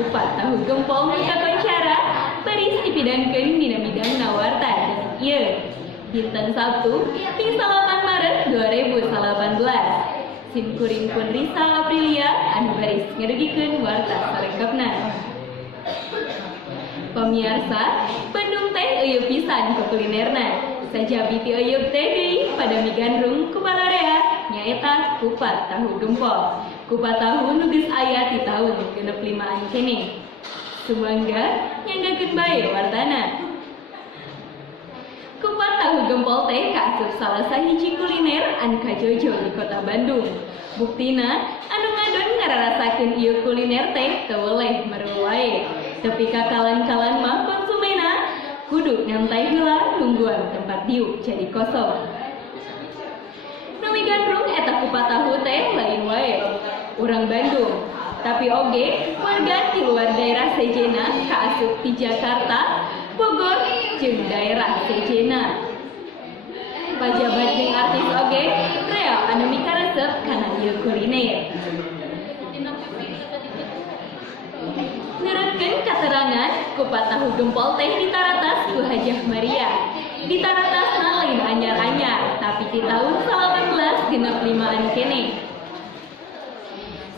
kupat tahu gempol kakon cara baris dipidangkeun dina bidang nawarta dan ieu dinten Sabtu di 8 Maret 2018 simkuring pun Risa Aprilia anu baris ngadugikeun warta salengkapna. Pemirsa, Bandung teh eueuh pisan ke kulinerna. Sajabi ti eueuh teh deui pada migandrung ku balarea nyaeta kupat tahu gempol. Kupat tahu nu geus aya ti taun 65an keneh. Sumangga nyanggakeun bae wartana. Kupat tahu gempol teh kaasup salah sahiji kuliner anu kajojo di kota Bandung. Buktina anu ngadon ngararasakeun ieu kuliner teh teu weleh mereu wae. Tapi kakalan-kalan mah konsumena kudu nyantai heula nungguan tempat diuk jadi kosong. Nami gandrung eta kupat tahu teh lain wae urang Bandung, tapi oge warga di luar daerah sejena kaasup di Jakarta, Bogor, jeung daerah sejena. Pajabat jeung artis oge rea anu mikaresep kana ieu kuliner. Nurutkeun katerangan, kupat tahu gempol teh ditaratas ku Hajah Maria. Ditaratasna lain anyar-anyar, tapi di tahun 1865an keneh.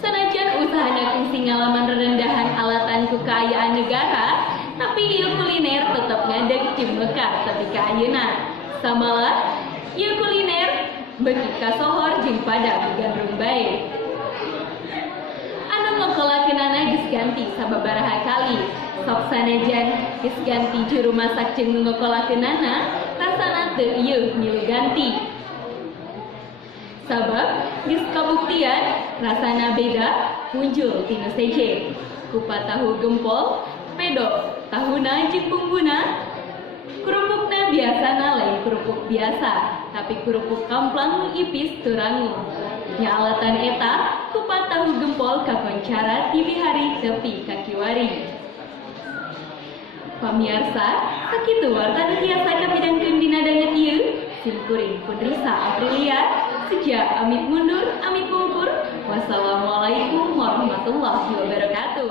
Sanajan usahana kungsi ngalaman rendahan alatan ku kaayaan negara, tapi ieu kuliner tetep ngadeg jeung mekar tepi ka ayeuna. Samalah ieu kuliner beuki kasohor jeung pada digandrung bae. Ngokolakeunana geus ganti sababaraha kali. Sok sanajan geus ganti juru masak jeung ngokolakeunana, rasana teu ieu milu ganti. Sabab geus kabuktian rasana beda muncul tina seje. Kupat tahu gempol, pedo, tahuna jeung bumbuna. Kerupukna biasana lain kerupuk biasa, tapi kerupuk kamplang nu ipis teu rangu. Nya alatan eta kupat tahu gempol kakoncara ti bihari tepi ka kiwari. Pamirsa, sakitu warta nu tiasa kapidangkeun dina danget ieu. Simkuring pun Risa Aprilia, sejak amit mundur, amit mungkur. Wassalamualaikum warahmatullahi wabarakatuh.